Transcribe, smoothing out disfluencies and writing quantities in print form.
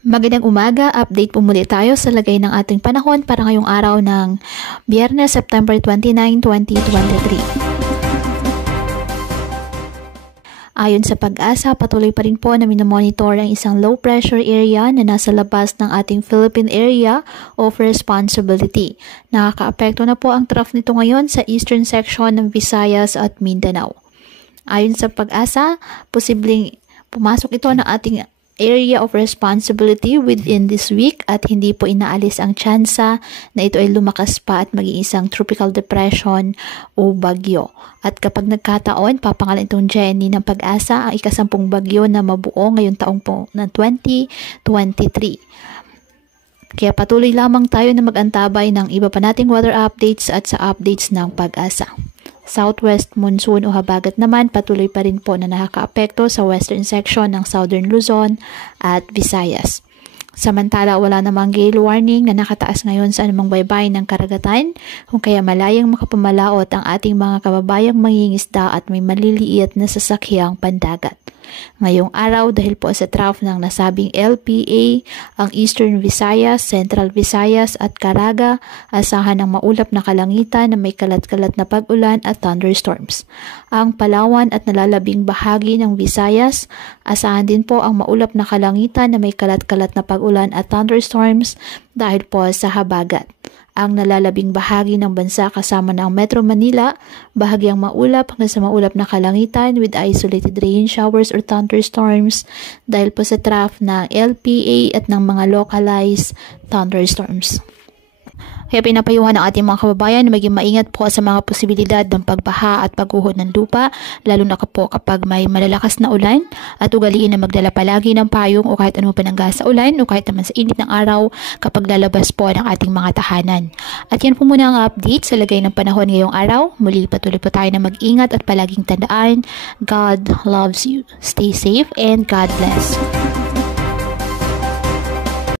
Magandang umaga, update po muli tayo sa lagay ng ating panahon para ngayong araw ng Biyernes, September 29, 2023. Ayon sa Pag-asa, patuloy pa rin po na minomonitor ang isang low pressure area na nasa labas ng ating Philippine Area of Responsibility. Nakakaapekto na po ang trough nito ngayon sa eastern section ng Visayas at Mindanao. Ayon sa Pag-asa, posibleng pumasok ito ng ating area of responsibility within this week at hindi po inaalis ang tsansa na ito ay lumakas pa at maging isang tropical depression o bagyo. At kapag nagkataon, papangalan itong Jenny ng Pag-asa ang ikasampung bagyo na mabuo ngayong taong po ng 2023. Kaya patuloy lamang tayo na mag-antabay ng iba pa nating weather updates at sa updates ng Pag-asa. Southwest monsoon o habagat naman patuloy pa rin po na nakakaapekto sa western section ng Southern Luzon at Visayas. Samantala, wala namang gale warning na nakataas ngayon sa anumang baybayin ng karagatan, kung kaya malayang makapamalaot ang ating mga kababayang mangingisda at may maliliit na sasakyang pandagat. Ngayong araw, dahil po sa trough ng nasabing LPA, ang Eastern Visayas, Central Visayas at Caraga, asahan ng maulap na kalangitan na may kalat-kalat na pag-ulan at thunderstorms. Ang Palawan at nalalabing bahagi ng Visayas, asahan din po ang maulap na kalangitan na may kalat-kalat na pag-ulan at thunderstorms dahil po sa habagat. Ang nalalabing bahagi ng bansa kasama ng Metro Manila, bahagyang maulap hanggang sa maulap na kalangitan with isolated rain showers or thunderstorms dahil po sa trough ng LPA at ng mga localized thunderstorms. Kaya pinapayuhan ng ating mga kababayan na maging maingat po sa mga posibilidad ng pagbaha at pagguho ng lupa, lalo na po kapag may malalakas na ulan, at ugaliin na magdala palagi ng payong o kahit ano pa ng gas sa ulan o kahit naman sa init ng araw kapag lalabas po ng ating mga tahanan. At yan po muna ang update sa lagay ng panahon ngayong araw. Muli patuloy po tayo na mag-ingat at palaging tandaan, God loves you. Stay safe and God bless.